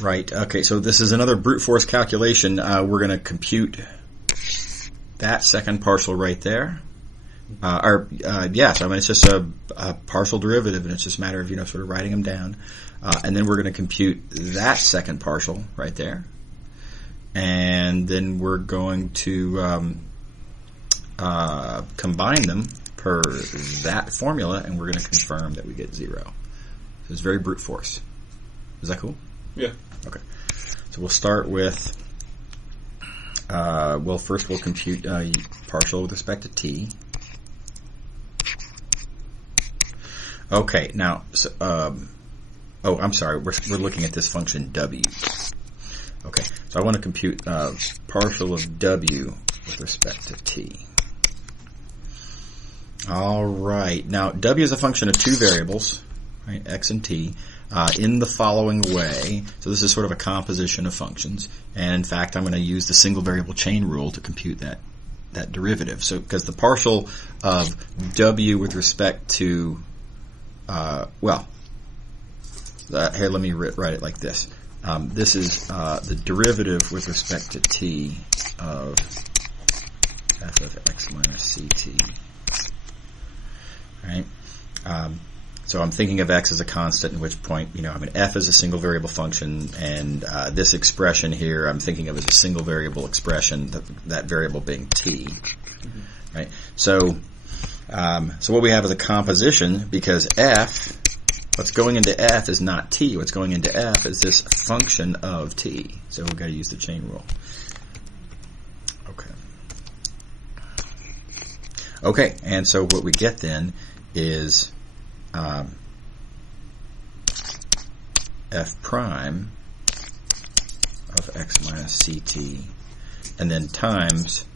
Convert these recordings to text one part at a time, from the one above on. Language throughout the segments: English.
Right. Okay. So this is another brute force calculation. We're going to compute that second partial right there. So I mean, it's just a partial derivative, and it's just a matter of sort of writing them down. And then we're going to compute that second partial right there, and then we're going to combine them per that formula, and we're going to confirm that we get 0. So it's very brute force. Is that cool? Yeah. Okay. So we'll start with, first we'll compute partial with respect to t. Okay, now, I'm sorry, we're looking at this function w. Okay, so I want to compute partial of w with respect to t. All right, now w is a function of two variables, right, x and t, in the following way. So this is sort of a composition of functions, and in fact, I'm going to use the single variable chain rule to compute that derivative. So because the partial of w with respect to here, let me write it like this. This is the derivative with respect to t of f of x minus ct. Right? So I'm thinking of x as a constant, in which point, f is a single variable function, and this expression here I'm thinking of as a single variable expression, that variable being t. Mm-hmm. Right? So what we have is a composition, because what's going into f is not t. What's going into f is this function of t. So we've got to use the chain rule. Okay, and so what we get then is f prime of x minus ct, and then times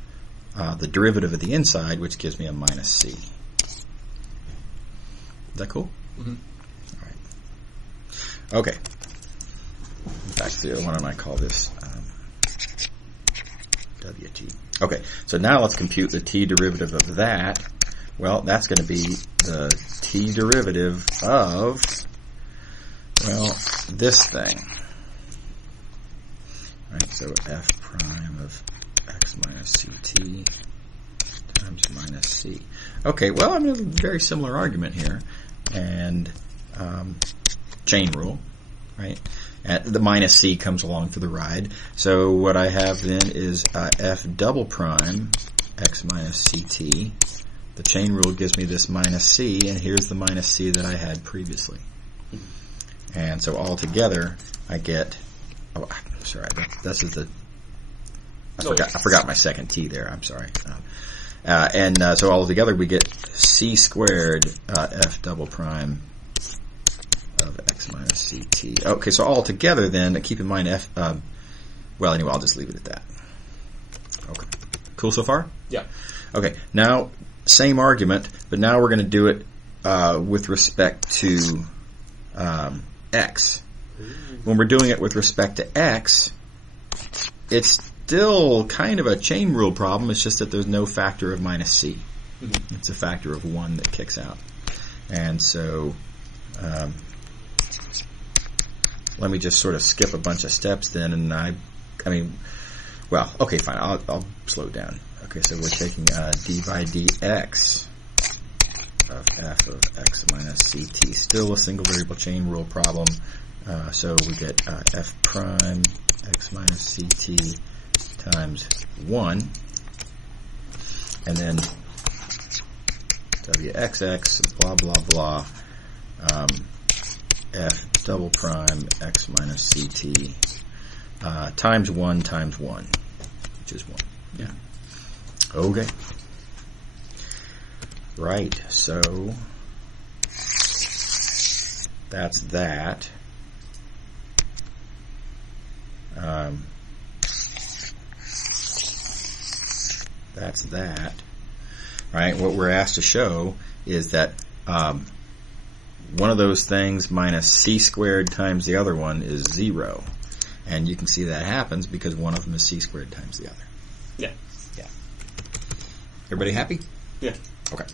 the derivative of the inside, which gives me a minus c. Is that cool? Mm-hmm. All right. Okay. In fact, why don't I call this wt? Okay, so now let's compute the t derivative of that. Well, that's going to be the t derivative of, this thing. Right, so f prime of x minus ct times minus c. Okay, well, I mean, a very similar argument here. And chain rule, right? And the minus c comes along for the ride. So what I have then is f double prime x minus ct. The chain rule gives me this minus c, and here's the minus c that I had previously. And so all together, I get. Oh, sorry, this is the. I forgot my second t there. I'm sorry. So all together, we get c squared f double prime of x minus ct. Okay, so all together then, keep in mind f. Anyway, I'll just leave it at that. Okay, cool so far? Yeah. Okay, now same argument, but now we're going to do it with respect to x. When we're doing it with respect to x, it's still kind of a chain rule problem. It's just that there's no factor of minus c. Mm-hmm. It's a factor of 1 that kicks out. And so let me just sort of skip a bunch of steps then, and okay, fine. I'll slow down. Okay, so we're taking d by dx of f of x minus ct. Still a single variable chain rule problem. So we get f prime x minus ct times 1, and then wxx blah blah blah f double prime x minus ct times 1 times 1, which is 1. Yeah. Okay. Right, so that's that. That's that. Right, what we're asked to show is that one of those things minus c squared times the other one is 0. And you can see that happens because one of them is c squared times the other. Yeah. Yeah. Everybody happy? Yeah. Okay.